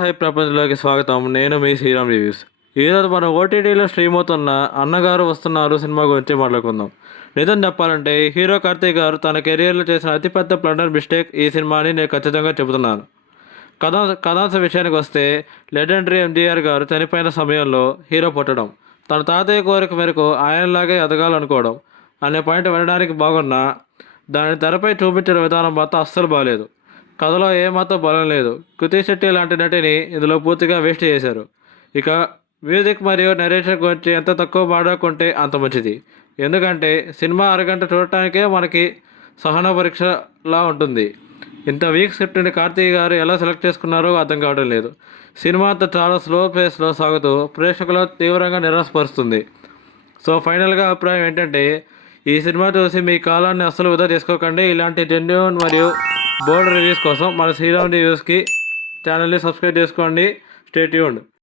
High ప్రపంచంలోకి స్వాగతం. నేను మీ శ్రీరామ్ రివ్యూస్. ఈరోజు మనం ఓటీటీలో స్ట్రీమ్ అవుతున్న అన్నగారు వస్తున్నారు సినిమా గురించి మాట్లాడుకుందాం. నిజం చెప్పాలంటే హీరో కార్తీక్ గారు తన కెరియర్లో చేసిన అతిపెద్ద బ్లండర్ మిస్టేక్ ఈ సినిమా అని నేను ఖచ్చితంగా చెబుతున్నాను. కథాంశ విషయానికి వస్తే లెజెండరీ ఎంజీఆర్ గారు చనిపోయిన సమయంలో హీరో పుట్టడం, తన తాతయ్య కోరిక మేరకు ఆయనలాగే ఎదగాలనుకోవడం అనే పాయింట్ వినడానికి బాగున్నా దాన్ని తెరపై చూపించిన విధానం మాత్రం అస్సలు బాగాలేదు. కథలో ఏమాత్రం బలం లేదు. కృతి శెట్టి లాంటి నటిని ఇందులో పూర్తిగా వేస్ట్ చేశారు. ఇక మ్యూజిక్ మరియు నరేషన్ గురించి ఎంత తక్కువ మాట్లాడుకుంటే అంత మంచిది. ఎందుకంటే సినిమా అరగంట చూడటానికే మనకి సహన పరీక్షలా ఉంటుంది. ఇంత వీక్ స్క్రిప్ట్ని కార్తీక్ గారు ఎలా సెలెక్ట్ చేసుకున్నారో అర్థం కావడం లేదు. సినిమా అంతా చాలా స్లో పేస్లో సాగుతూ ప్రేక్షకులు తీవ్రంగా నిరాశపరుస్తుంది. సో ఫైనల్గా అభిప్రాయం ఏంటంటే ఈ సినిమా చూసి మీ కాలాన్ని అస్సలు వృధా చేసుకోకండి. ఇలాంటి జెన్యూన్ మరియు బోల్డ్ రివ్యూస్ కోసం మన శ్రీరామ్ రివ్యూస్కి ఛానల్ని సబ్స్క్రైబ్ చేసుకోండి. Stay tuned.